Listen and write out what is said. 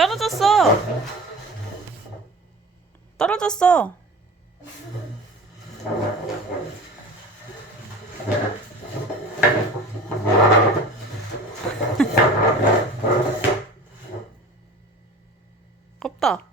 떨어졌어. 떨어졌어. 없다.